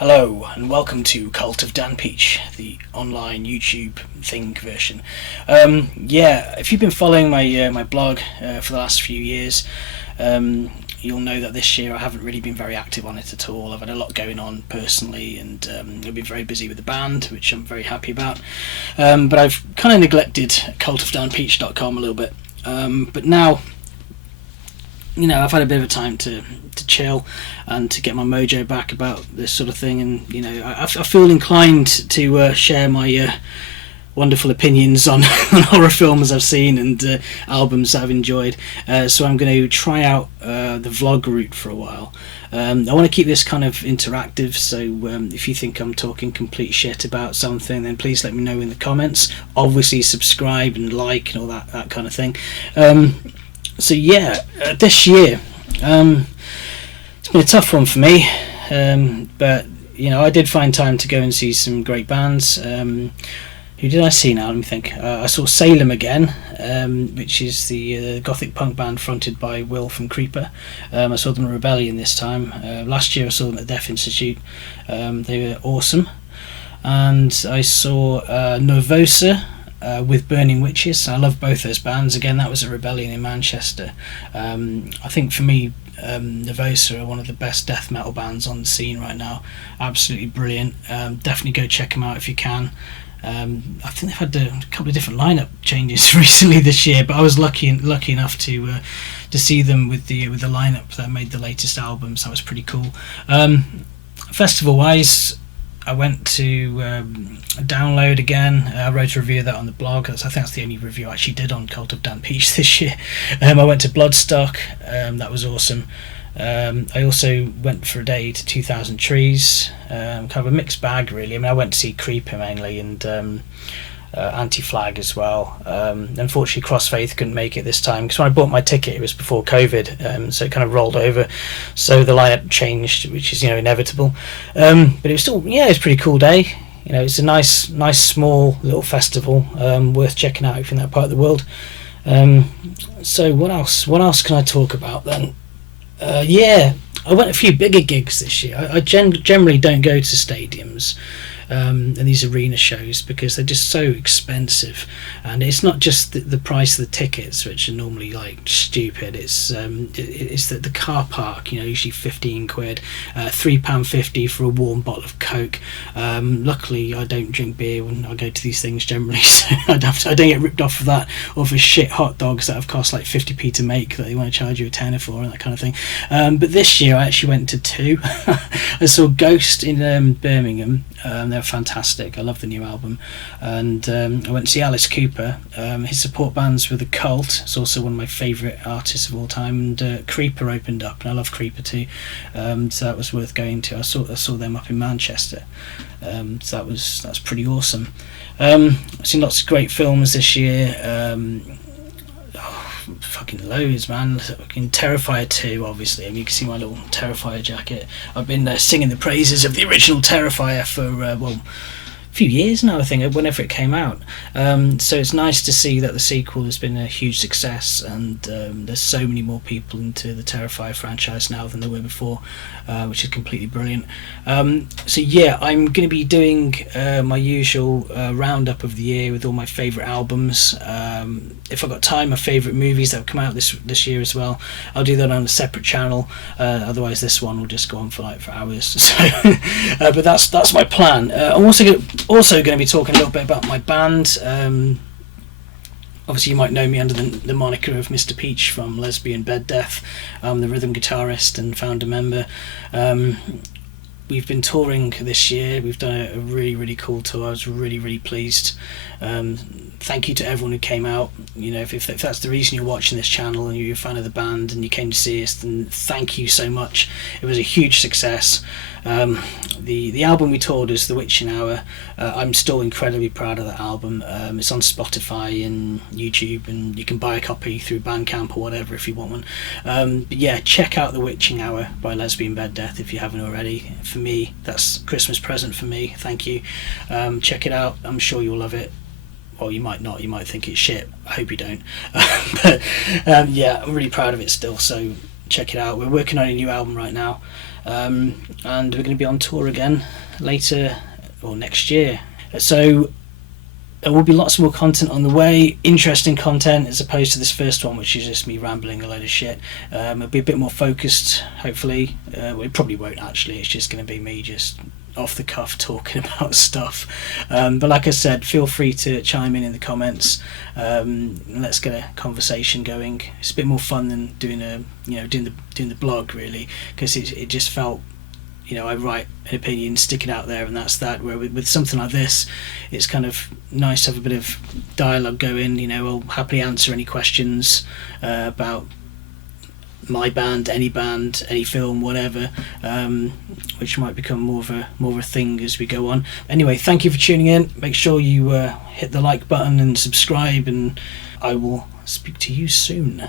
Hello and welcome to Cult of Dan Peach, the online YouTube thing version. If you've been following my blog for the last few years, you'll know that this year I haven't really been very active on it at all. I've had a lot going on personally, and I've been very busy with the band, which I'm very happy about. But I've kind of neglected cultofdanpeach.com a little bit. But now, I've had a bit of a time to chill and to get my mojo back about this sort of thing, and I feel inclined to share my wonderful opinions on horror films I've seen and albums that I've enjoyed. So I'm going to try out the vlog route for a while. I want to keep this kind of interactive, so if you think I'm talking complete shit about something, then please let me know in the comments. Obviously subscribe and like and all that kind of thing. This year it's been a tough one for me, but I did find time to go and see some great bands. Who did I see now? Let me think. I saw Salem again, which is the gothic punk band fronted by Will from Creeper. I saw them at Rebellion this time. Last year I saw them at the Deaf Institute. They were awesome. And I saw Nervosa with Burning Witches. I love both those bands. Again, that was at Rebellion in Manchester. I think for me, Nervosa are one of the best death metal bands on the scene right now. Absolutely brilliant. Definitely go check them out if you can. I think they've had a couple of different lineup changes recently this year, but I was lucky enough to see them with the lineup that made the latest album, so that was pretty cool. Festival wise, I went to Download again. I wrote a review of that on the blog. I think that's the only review I actually did on Cult of Dan Peach this year. I went to Bloodstock. That was awesome. I also went for a day to 2000 Trees. Kind of a mixed bag, really. I mean, I went to see Creeper mainly, and Anti-Flag as well. Unfortunately, Crossfaith couldn't make it this time, because when I bought my ticket it was before COVID, so it kind of rolled over, so the lineup changed, which is inevitable. But it was still, it was a pretty cool day. It's a nice small little festival, worth checking out if you're in that part of the world. So what else can I talk about then? I went a few bigger gigs this year. I generally don't go to stadiums and these arena shows because they're just so expensive, and it's not just the price of the tickets, which are normally like stupid. It's the car park, usually 15 quid, £3.50 for a warm bottle of Coke. Luckily I don't drink beer when I go to these things generally, so I don't get ripped off for that, or for shit hot dogs that have cost like 50p to make that they want to charge you a tenner for, and that kind of thing. But this year I actually went to two. I saw Ghost in Birmingham. They're fantastic. I love the new album. And I went to see Alice Cooper. His support bands were The Cult. It's also one of my favourite artists of all time. And Creeper opened up, and I love Creeper too. So that was worth going to. I saw them up in Manchester. So that's pretty awesome. I've seen lots of great films this year. Fucking loads, man. Fucking Terrifier 2, obviously. I mean, you can see my little Terrifier jacket. I've been singing the praises of the original Terrifier for a few years now, I think, whenever it came out. So it's nice to see that the sequel has been a huge success, and there's so many more people into the Terrifier franchise now than there were before, which is completely brilliant. I'm going to be doing my usual roundup of the year with all my favourite albums. If I've got time, my favourite movies that have come out this year as well. I'll do that on a separate channel, otherwise this one will just go on for hours. So, but that's my plan. I'm also going to be talking a little bit about my band. Obviously you might know me under the moniker of Mr. Peach from Lesbian Bed Death. I'm the rhythm guitarist and founder member. We've been touring this year. We've done a really, really cool tour. I was really, really pleased. Thank you to everyone who came out. If that's the reason you're watching this channel and you're a fan of the band and you came to see us, then thank you so much. It was a huge success. The album we toured is The Witching Hour. I'm still incredibly proud of that album. It's on Spotify and YouTube, and you can buy a copy through Bandcamp or whatever if you want one. But yeah, check out The Witching Hour by Lesbian Bed Death if you haven't already. For me, that's a Christmas present for me. Thank you. Check it out. I'm sure you'll love it. Or you might not. You might think it's shit. I hope you don't. But I'm really proud of it still. So check it out. We're working on a new album right now, and we're going to be on tour again later or next year. So there will be lots more content on the way, interesting content as opposed to this first one, which is just me rambling a load of shit. It'll be a bit more focused, hopefully. Well, it probably won't actually, it's just going to be me just off the cuff talking about stuff. But like I said, feel free to chime in the comments. Let's get a conversation going. It's a bit more fun than doing the blog, really, because it just felt, I write an opinion, stick it out there, and that's that. Where with something like this, it's kind of nice to have a bit of dialogue going. I'll happily answer any questions about my band, any film, whatever, which might become more of a thing as we go on. Anyway, thank you for tuning in. Make sure you hit the like button and subscribe, and I will speak to you soon.